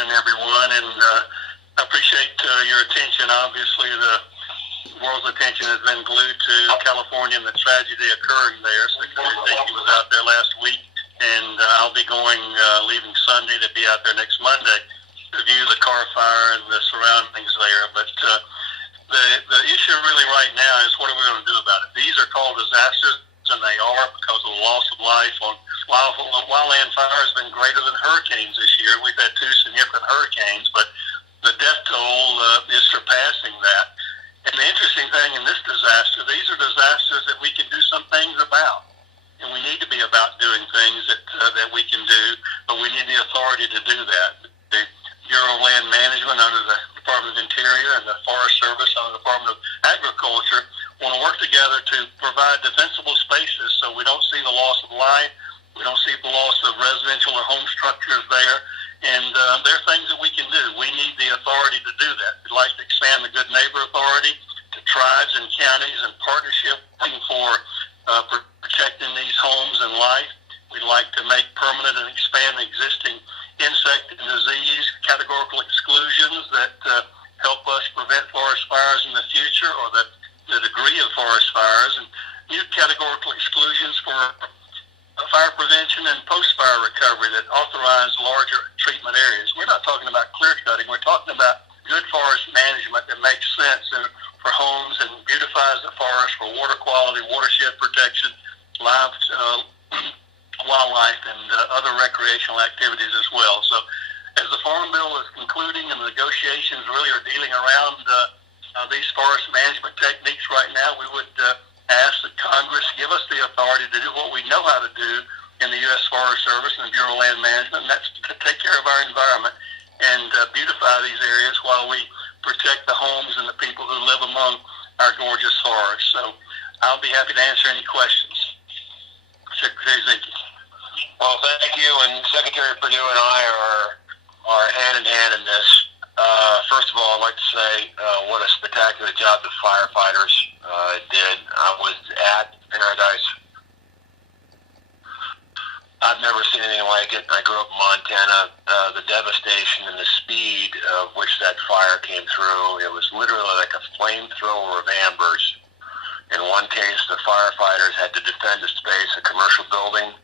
afternoon, everyone, and I appreciate your attention. Obviously, the world's attention has been glued to California and the tragedy occurring there. Secretary Zinke was out there last week, and I'll be leaving Sunday to be out there next Monday to view the car fire and the surroundings there. But the issue really right now is what are we going to do about it? These are called disasters, and they are because of the loss of life on wildland fire has been greater than hurricanes this year. We've had 2 significant hurricanes, but the death toll is surpassing that. And the interesting thing in this disaster, these are disasters that we can do some things about. And we need to be about doing things that we can do, but we need the authority to do that. The Bureau of Land Management under the Department of Interior and the Forest Service under the Department of Agriculture want to work together to provide defensible spaces so we don't see the loss of life, we don't see the loss of residential or home structures there, and there are things that we can do. We need the authority to do that. We'd like to expand the Good Neighbor Authority to tribes and counties in partnership for protecting these homes and life. We'd like to make permanent and expand the existing insect and disease categorical exclusions that help us prevent forest fires in the future, or the degree of forest fires, and new categorical exclusions for fire prevention and post-fire recovery that authorize larger treatment areas. We're not talking about clear cutting. We're talking about good forest management that makes sense for homes and beautifies the forest for water quality, watershed protection, wildlife, and other recreational activities as well. So as the Farm Bill is concluding and the negotiations really are dealing around these forest management techniques right now, we would ask that Congress give us the authority to do what we know how to do in the U.S. Forest Service and the Bureau of Land Management, and that's to take care of our environment and beautify these areas while we protect the homes and the people who live among our gorgeous forests. So I'll be happy to answer any questions. Secretary Zinke. Well, thank you, and Secretary Perdue and I are hand in hand in this. First of all, I'd like to say what a spectacular job the firefighters did. I was at Paradise. I've never seen anything like it. I grew up in Montana. The devastation and the speed of which that fire came through, it was literally like a flamethrower of ambers. In one case, the firefighters had to defend a space, a commercial building.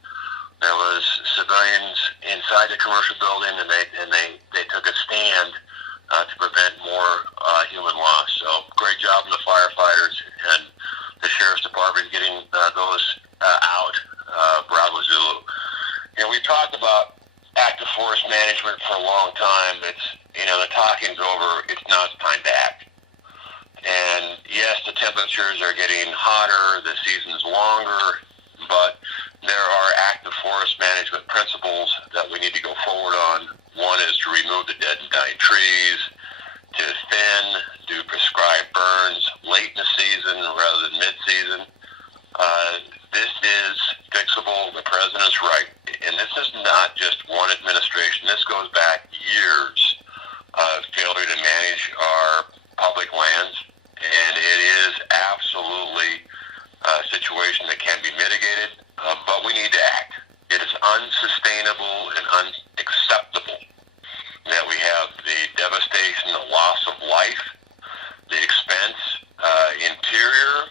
There was civilians inside the commercial building, and they took a stand to prevent more human loss. So great job from the firefighters and the Sheriff's Department getting those out. Bravo Zulu. We've talked about active forest management for a long time. The talking's over. It's now time to act. And yes, the temperatures are getting hotter, the season's longer, but there are active forest management principles that we need to go forward on. One is to remove the dead and dying trees, to thin, do prescribed burns late in the season rather than mid-season. This is fixable. The president's right. And this is not just one administration. This goes back years of failure to manage our public lands. And it is absolutely a situation that can be mitigated, but we need to act. It is unsustainable and unacceptable that we have the devastation, the loss of life, the expense. Interior,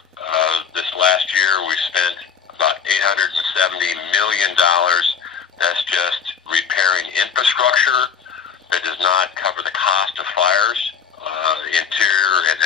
this last year we spent about $870 million. That's just repairing infrastructure that does not cover the cost of fires. Interior and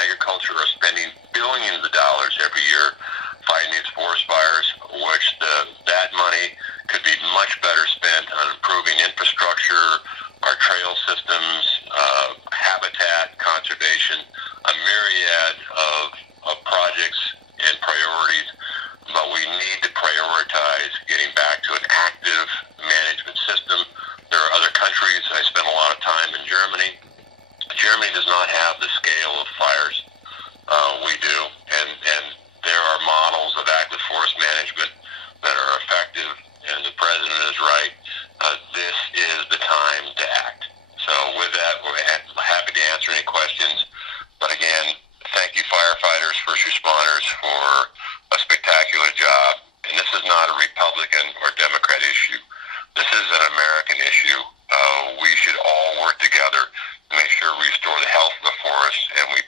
together to make sure we restore the health of the forest and we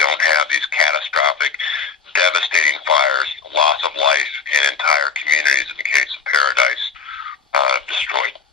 don't have these catastrophic, devastating fires, loss of life, and entire communities, in the case of Paradise, destroyed.